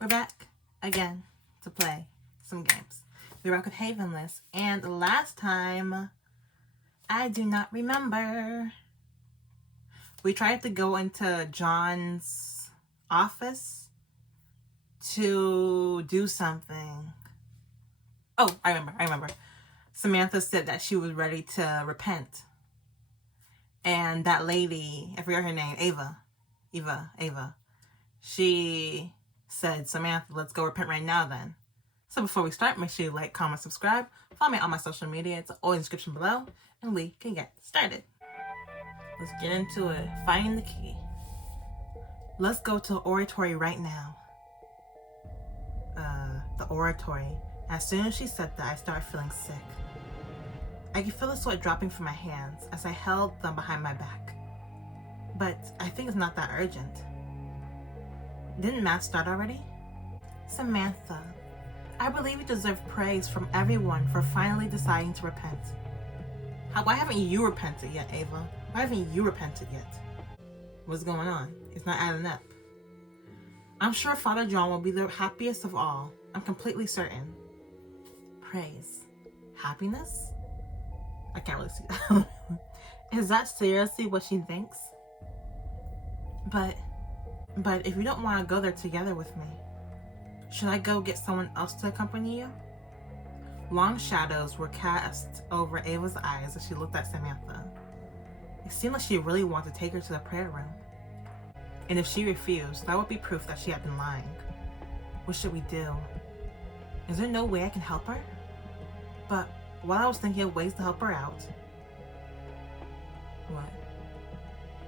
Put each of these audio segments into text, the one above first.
We're back again to play some games. We're back with Havenless, and last time, I do not remember. We tried to go into John's office to do something. Oh, I remember. Samantha said that she was ready to repent. And that lady, I forgot her name, Ava. She said, Samantha, let's go repent right now then. So before we start, make sure you like, comment, subscribe. Follow me on my social media. It's all in the description below. And we can get started. Let's get into it. Finding the key. Let's go to the oratory right now. The oratory. As soon as she said that, I started feeling sick. I could feel the sweat dropping from my hands as I held them behind my back. But I think it's not that urgent. Didn't Mass start already? Samantha, I believe you deserve praise from everyone for finally deciding to repent. Why haven't you repented yet, Ava? Why haven't you repented yet? What's going on? It's not adding up. I'm sure Father John will be the happiest of all. I'm completely certain. Praise. Happiness? I can't really see that. Is that seriously what she thinks? But if you don't want to go there together with me, should I go get someone else to accompany you? Long shadows were cast over Ava's eyes as she looked at Samantha. It seemed like she really wanted to take her to the prayer room. And if she refused, that would be proof that she had been lying. What should we do? Is there no way I can help her? But while I was thinking of ways to help her out... What?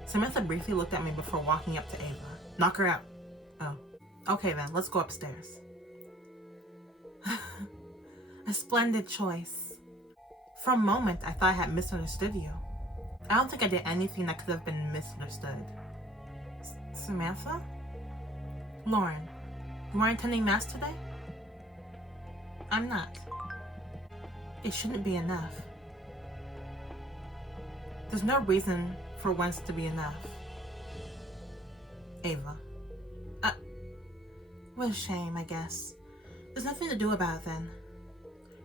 Samantha briefly looked at me before walking up to Ava. Knock her out. Oh. Okay then, let's go upstairs. A splendid choice. For a moment, I thought I had misunderstood you. I don't think I did anything that could have been misunderstood. Samantha? Lauren, you aren't attending Mass today? I'm not. It shouldn't be enough. There's no reason for once to be enough. Ava. What a shame, I guess. There's nothing to do about it then.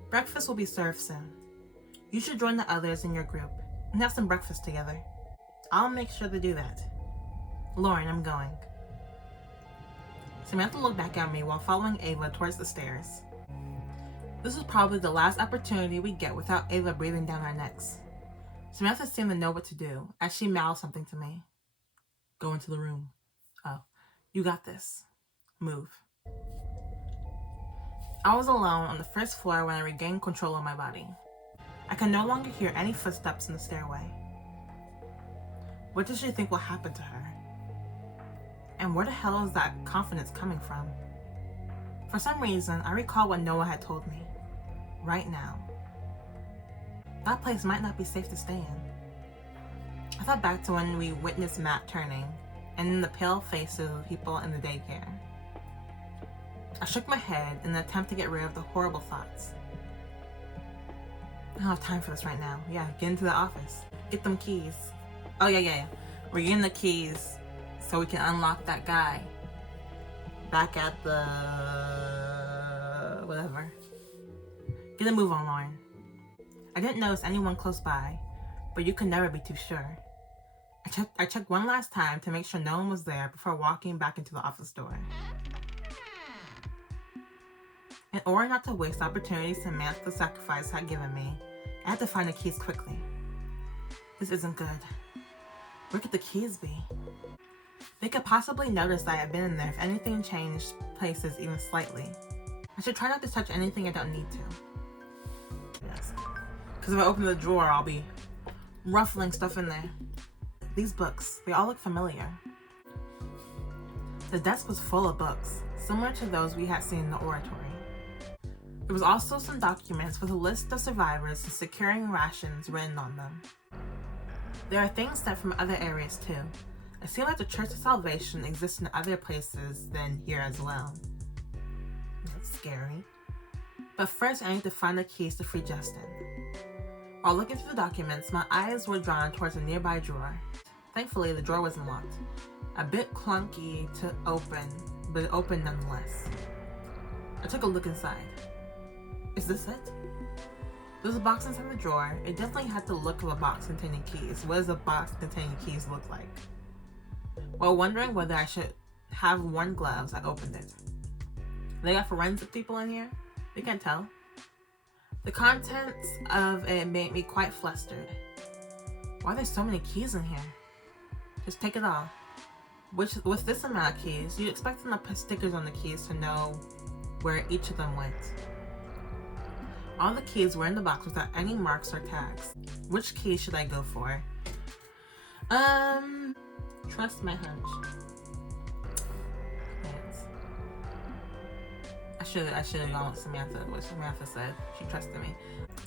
Breakfast will be served soon. You should join the others in your group and have some breakfast together. I'll make sure to do that. Lauren, I'm going. Samantha looked back at me while following Ava towards the stairs. This is probably the last opportunity we get without Ava breathing down our necks. Samantha seemed to know what to do as she mouthed something to me. Go into the room. Oh, you got this. Move. I was alone on the first floor when I regained control of my body. I could no longer hear any footsteps in the stairway. What does she think will happen to her? And where the hell is that confidence coming from? For some reason, I recall what Noah had told me. Right now. That place might not be safe to stay in. I thought back to when we witnessed Matt turning, and then the pale faces of people in the daycare. I shook my head in an attempt to get rid of the horrible thoughts. I don't have time for this right now. Yeah, get into the office. Get them keys. Oh, yeah. We're getting the keys so we can unlock that guy. Back at the... whatever. Get a move on, Lauren. I didn't notice anyone close by, but you could never be too sure. I checked one last time to make sure no one was there before walking back into the office door. In order not to waste the opportunities Samantha's sacrifice had given me, I had to find the keys quickly. This isn't good. Where could the keys be? They could possibly notice that I had been in there if anything changed places even slightly. I should try not to touch anything I don't need to. Yes. Because if I open the drawer, I'll be ruffling stuff in there. These books, they all look familiar. The desk was full of books, similar to those we had seen in the oratory. There was also some documents with a list of survivors and securing rations written on them. There are things sent from other areas too. It seems like the Church of Salvation exists in other places than here as well. That's scary. But first I need to find the keys to free Justin. While looking through the documents, my eyes were drawn towards a nearby drawer. Thankfully, the drawer wasn't locked. A bit clunky to open, but it opened nonetheless. I took a look inside. Is this it? There's a box inside the drawer. It definitely had the look of a box containing keys. What does a box containing keys look like? While wondering whether I should have worn gloves, I opened it. They got forensic people in here? They can't tell. The contents of it made me quite flustered. Why are there so many keys in here? Just take it all. With this amount of keys, you'd expect them to put stickers on the keys to know where each of them went. All the keys were in the box without any marks or tags. Which key should I go for? Trust my hunch. Yes. I should have gone with Samantha, what Samantha said. She trusted me.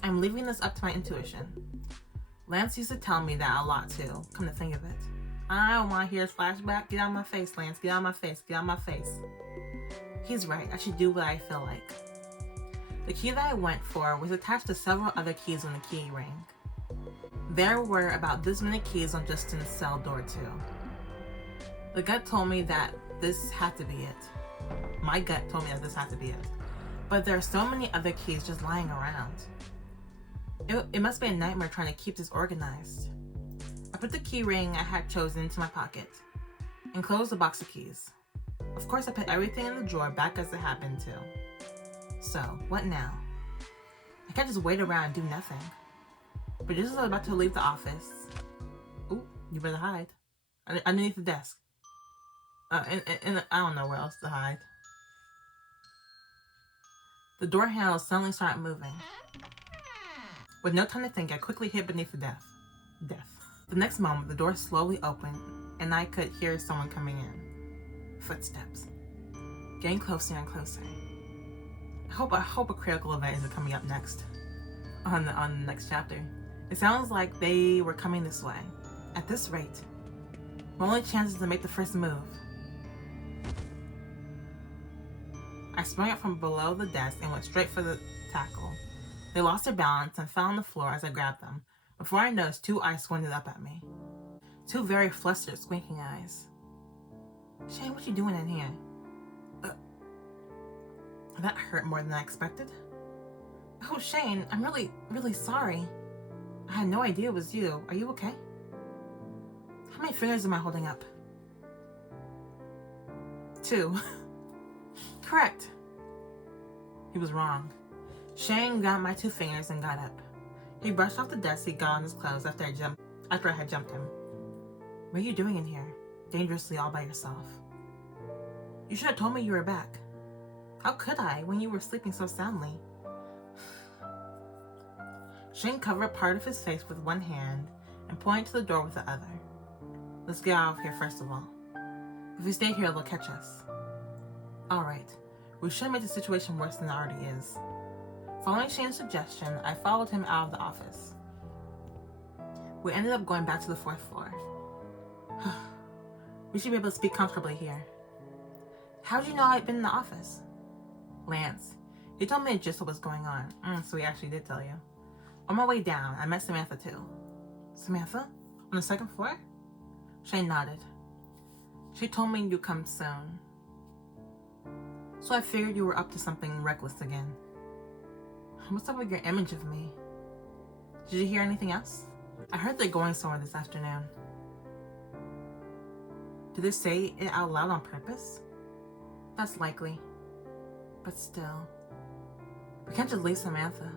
I'm leaving this up to my intuition. Lance used to tell me that a lot too, come to think of it. I don't want to hear his flashback. Get out of my face, Lance. Get out of my face. Get out of my face. He's right. I should do what I feel like. The key that I went for was attached to several other keys on the key ring. There were about this many keys on Justin's cell door too. The gut told me that this had to be it. My gut told me that this had to be it. But there are so many other keys just lying around. It must be a nightmare trying to keep this organized. I put the key ring I had chosen into my pocket and closed the box of keys. Of course, I put everything in the drawer back as it happened to. So, what now? I can't just wait around and do nothing. But just as I was about to leave the office... Ooh, you better hide. Underneath the desk. And I don't know where else to hide. The door handle suddenly started moving. With no time to think, I quickly hid beneath the desk. The next moment, the door slowly opened, and I could hear someone coming in. Footsteps. Getting closer and closer. I hope a critical event isn't coming up next. On the next chapter. It sounds like they were coming this way. At this rate, my only chance is to make the first move. I sprang up from below the desk and went straight for the tackle. They lost their balance and fell on the floor as I grabbed them. Before I noticed, two eyes squinted up at me. Two very flustered, squinting eyes. Shane, what you doing in here? That hurt more than I expected. Oh, Shane, I'm really, really sorry. I had no idea it was you. Are you okay? How many fingers am I holding up? 2. Correct. He was wrong. Shane got my 2 fingers and got up. He brushed off the dust he got on his clothes after I had jumped him. What are you doing in here? Dangerously all by yourself. You should have told me you were back. How could I when you were sleeping so soundly? Shane covered part of his face with one hand and pointed to the door with the other. Let's get out of here first of all. If we stay here, they'll catch us. Alright, we shouldn't make the situation worse than it already is. Following Shane's suggestion, I followed him out of the office. We ended up going back to the 4th floor. We should be able to speak comfortably here. How'd you know I'd been in the office? Lance. He told me the gist of what's going on. So he actually did tell you. On my way down, I met Samantha too. Samantha? On the 2nd floor? Shane nodded. She told me you'd come soon. So I figured you were up to something reckless again. What's up with your image of me? Did you hear anything else? I heard they're going somewhere this afternoon. Did they say it out loud on purpose? That's likely. But still, we can't just leave Samantha.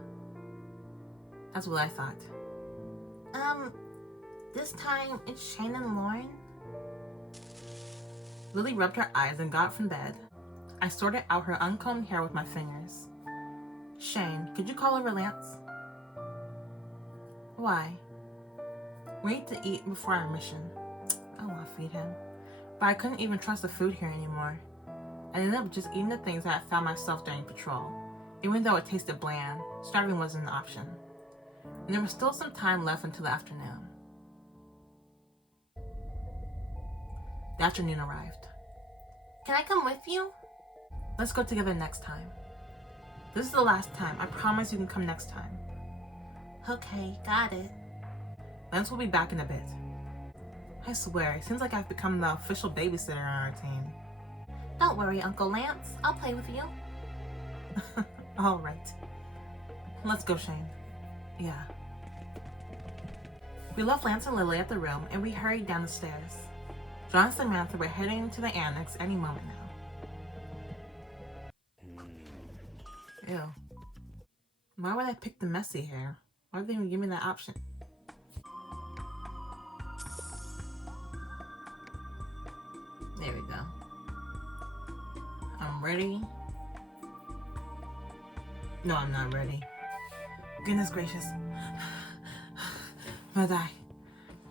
That's what I thought. This time it's Shane and Lauren? Lily rubbed her eyes and got up from bed. I sorted out her uncombed hair with my fingers. Shane, could you call over Lance? Why? We need to eat before our mission. I want to feed him. But I couldn't even trust the food here anymore. I ended up just eating the things that I found myself during patrol. Even though it tasted bland, starving wasn't an option. And there was still some time left until the afternoon. The afternoon arrived. Can I come with you? Let's go together next time. This is the last time. I promise you can come next time. Okay, got it. Lance will be back in a bit. I swear, it seems like I've become the official babysitter on our team. Don't worry, Uncle Lance. I'll play with you. All right. Let's go, Shane. Yeah. We left Lance and Lily at the room, and we hurried down the stairs. John and Samantha were heading to the annex any moment now. Ew. Why would I pick the messy hair? Why did they even give me that option? There we go. I'm ready. No, I'm not ready. Goodness gracious. I'm gonna die.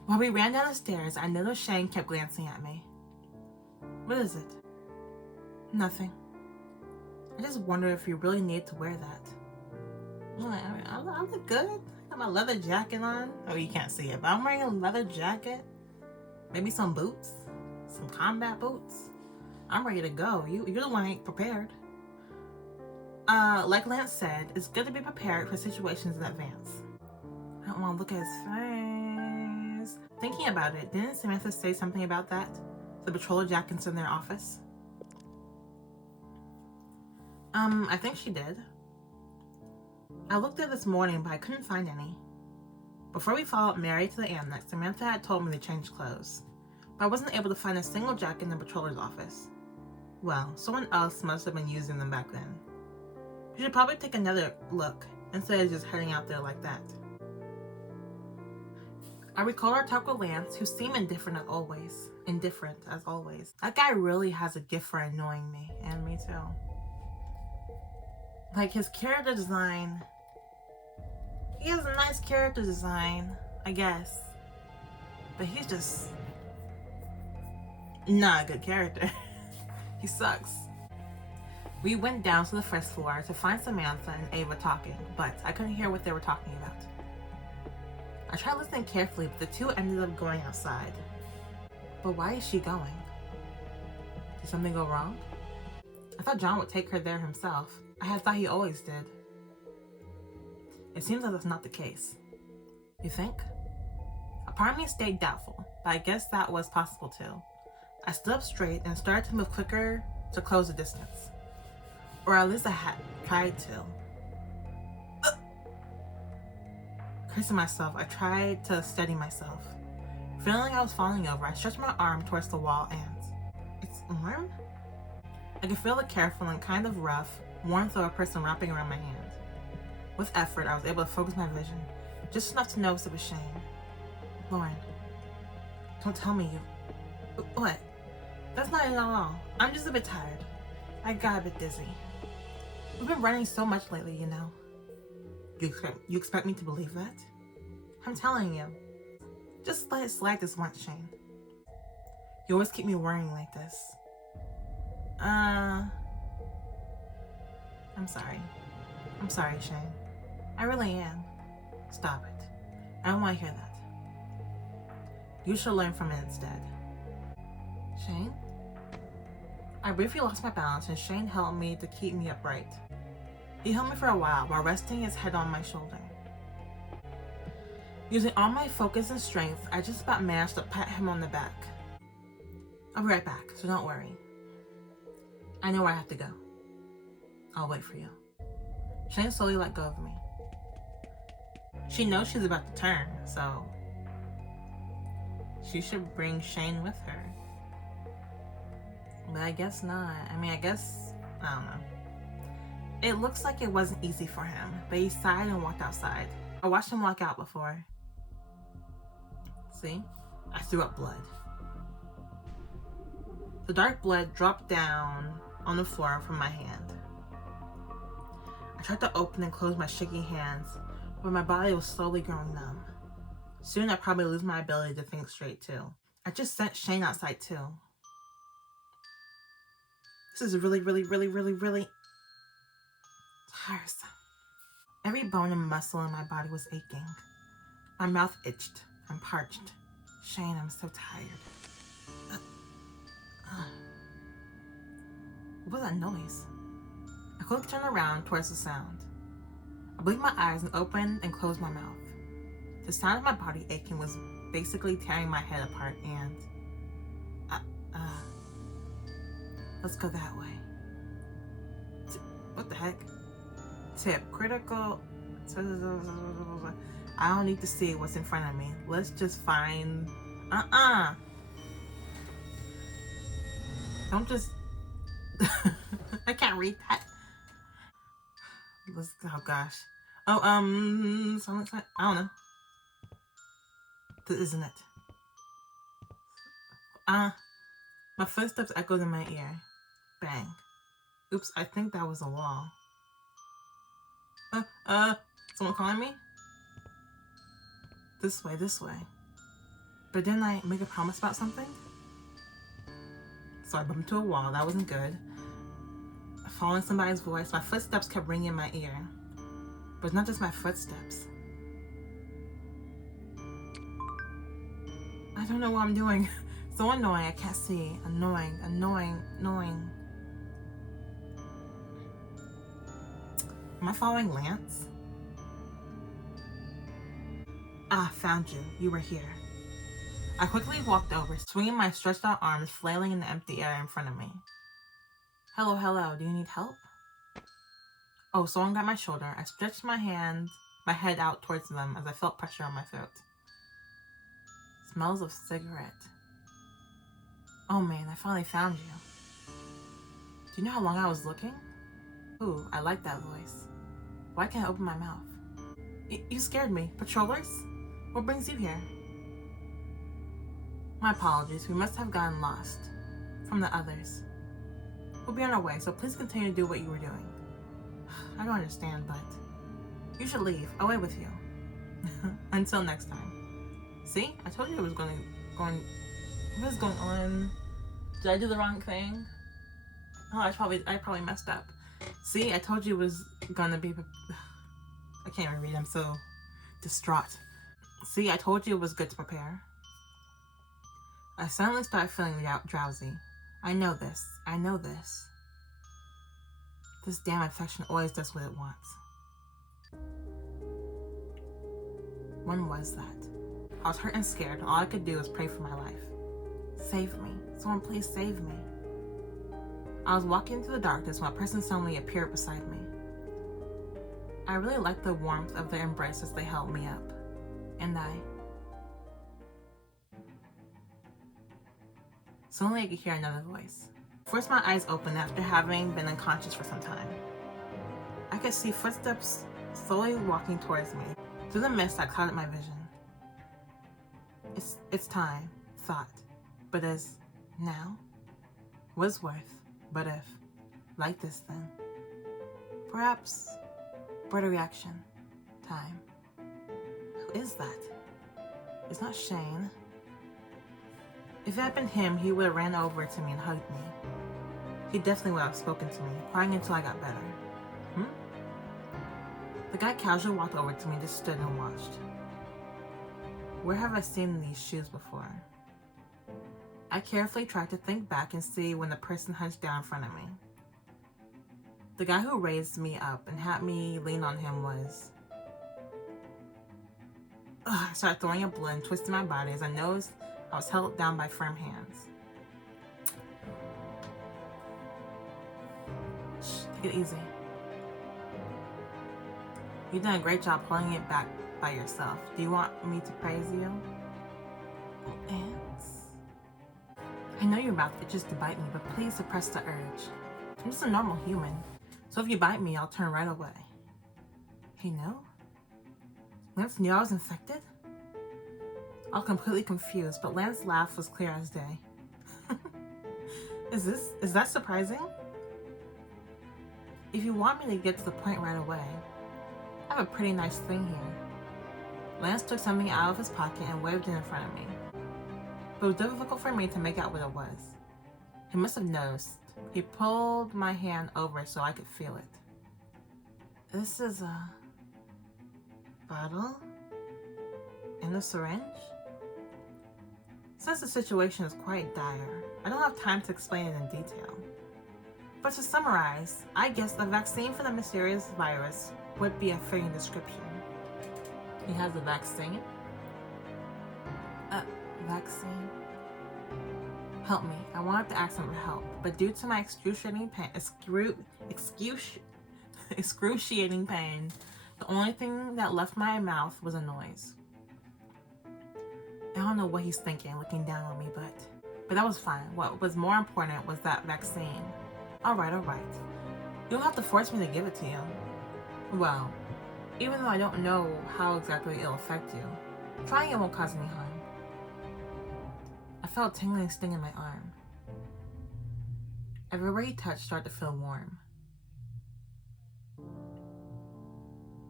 While we ran down the stairs, I noticed Shane kept glancing at me. What is it? Nothing. I just wonder if you really need to wear that. I look good. I got my leather jacket on. Oh, you can't see it, but I'm wearing a leather jacket. Maybe some boots. Some combat boots. I'm ready to go. You're the one who ain't prepared. Like Lance said, it's good to be prepared for situations in advance. I don't want to look at his face. Thinking about it, didn't Samantha say something about that? The patroller jackets in their office? I think she did. I looked there this morning, but I couldn't find any. Before we followed Mary to the annex, Samantha had told me to change clothes, but I wasn't able to find a single jacket in the patroller's office. Well, someone else must have been using them back then. We should probably take another look instead of just heading out there like that. I recalled our talk with Lance, who seemed indifferent as always. That guy really has a gift for annoying me, and me too. Like, his character design, he has a nice character design, I guess, but he's just not a good character. He sucks. We went down to the first floor to find Samantha and Ava talking, but I couldn't hear what they were talking about. I tried listening carefully, but the two ended up going outside. But why is she going? Did something go wrong? I thought John would take her there himself. I had thought he always did. It seems like that's not the case. You think? A part of me stayed doubtful, but I guess that was possible too. I stood up straight and started to move quicker to close the distance. Or at least I had tried to. Cursing myself, I tried to steady myself. Feeling like I was falling over, I stretched my arm towards the wall and... Its arm? I could feel the careful and kind of rough warmth of a person wrapping around my hand. With effort, I was able to focus my vision, just enough to notice it was Shane. Lauren, don't tell me you... What? That's not it at all. I'm just a bit tired. I got a bit dizzy. We've been running so much lately, you know. You expect me to believe that? I'm telling you. Just let it slide this once, Shane. You always keep me worrying like this. I'm sorry. I'm sorry, Shane. I really am. Stop it. I don't want to hear that. You should learn from it instead. Shane? I briefly lost my balance and Shane helped me to keep me upright. He held me for a while resting his head on my shoulder. Using all my focus and strength, I just about managed to pat him on the back. I'll be right back, so don't worry. I know where I have to go. I'll wait for you. Shane slowly let go of me. She knows she's about to turn, so she should bring Shane with her. But I guess not. I don't know. It looks like it wasn't easy for him, but he sighed and walked outside. I watched him walk out before. See? I threw up blood. The dark blood dropped down on the floor from my hand. I tried to open and close my shaking hands, but my body was slowly growing numb. Soon I'd probably lose my ability to think straight too. I just sent Shane outside too. This is really tiresome. Every bone and muscle in my body was aching. My mouth itched. I'm parched. Shane, I'm so tired. What was that noise? I quickly turned around towards the sound. I blinked my eyes and opened and closed my mouth. The sound of my body aching was basically tearing my head apart and... Let's go that way. What the heck? Tip, critical. I don't need to see what's in front of me. Let's just find. Don't just. I can't read that. Let's. Oh gosh. Oh I don't know. This isn't it. My footsteps echoed in my ear. Bang. Oops, I think that was a wall. Someone calling me? This way, this way. But didn't I make a promise about something? So I bumped into a wall. That wasn't good. Following somebody's voice, my footsteps kept ringing in my ear. But it's not just my footsteps. I don't know what I'm doing. So annoying, I can't see. Annoying. Am I following Lance? Ah, found you. You were here. I quickly walked over, swinging my stretched out arms, flailing in the empty air in front of me. Hello, hello. Do you need help? Oh, someone got my shoulder. I stretched my head out towards them as I felt pressure on my throat. Smells of cigarette. Oh man, I finally found you. Do you know how long I was looking? Ooh, I like that voice. Why can't I open my mouth? You scared me. Patrollers? What brings you here? My apologies. We must have gotten lost from the others. We'll be on our way, so please continue to do what you were doing. I don't understand, but you should leave. Away with you. Until next time. See? I told you it was going. What is going on? Did I do the wrong thing? Oh, I probably messed up. See, I told you it was gonna be. I can't even read. I'm so distraught. See, I told you it was good to prepare. I suddenly started feeling drowsy. I know this. This damn infection always does what it wants. When was that? I was hurt and scared, and all I could do was pray for my life. Save me. Someone please save me. I was walking through the darkness when a person suddenly appeared beside me. I really liked the warmth of their embrace as they held me up. And suddenly I could hear another voice. I forced my eyes open after having been unconscious for some time. I could see footsteps slowly walking towards me. Through the mist, I clouded my vision. It's time, thought. But as now? Was worth. But if. Like this then. Perhaps. But a reaction. Time. Who is that? It's not Shane. If it had been him, he would have ran over to me and hugged me. He definitely would have spoken to me, crying until I got better. The guy casually walked over to me and just stood and watched. Where have I seen these shoes before? I carefully tried to think back and see when the person hunched down in front of me. The guy who raised me up and had me lean on him was... I started throwing up blood and twisting my body as I noticed I was held down by firm hands. Shh, take it easy. You've done a great job holding it back by yourself. Do you want me to praise you? Ants? I know your mouth itches to bite me, but please suppress the urge. I'm just a normal human, so if you bite me, I'll turn right away. Hey, no? Lance knew I was infected? I was completely confused, but Lance's laugh was clear as day. Is that surprising? If you want me to get to the point right away, I have a pretty nice thing here. Lance took something out of his pocket and waved it in front of me. But it was difficult for me to make out what it was. He must have noticed. He pulled my hand over so I could feel it. This is a bottle and a syringe? Since the situation is quite dire, I don't have time to explain it in detail. But to summarize, I guess a vaccine for the mysterious virus would be a fitting description. He has a vaccine? Vaccine? Help me. I wanted to ask him for help, but due to my excruciating pain, the only thing that left my mouth was a noise. I don't know what he's thinking looking down on me, but that was fine. What was more important was that vaccine. All right. You don't have to force me to give it to you. Well, even though I don't know how exactly it'll affect you, trying it won't cause any harm. I felt a tingling sting in my arm. Everywhere he touched started to feel warm.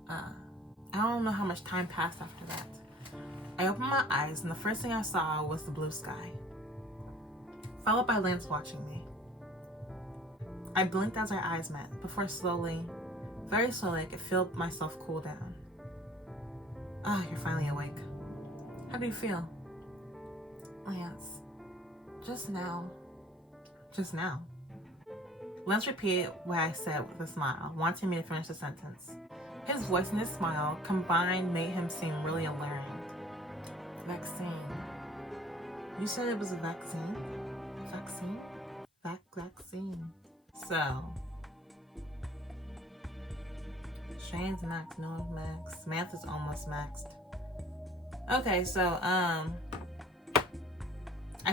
I don't know how much time passed after that. I opened my eyes and the first thing I saw was the blue sky, followed by Lance watching me. I blinked as our eyes met before slowly, very slowly, I could feel myself cool down. You're finally awake. How do you feel? Lance, just now. Just now? Lance repeated what I said with a smile, wanting me to finish the sentence. His voice and his smile combined made him seem really alarmed. Vaccine. You said it was a vaccine? Vaccine? Vaccine. So, Shane's maxed, Noah's maxed, Samantha's almost maxed. Okay, so, I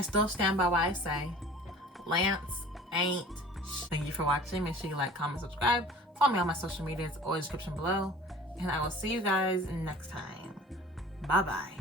still stand by what I say. Lance ain't. Thank you for watching. Make sure you like, comment, subscribe. Follow me on my social medias or description below. And I will see you guys next time. Bye-bye.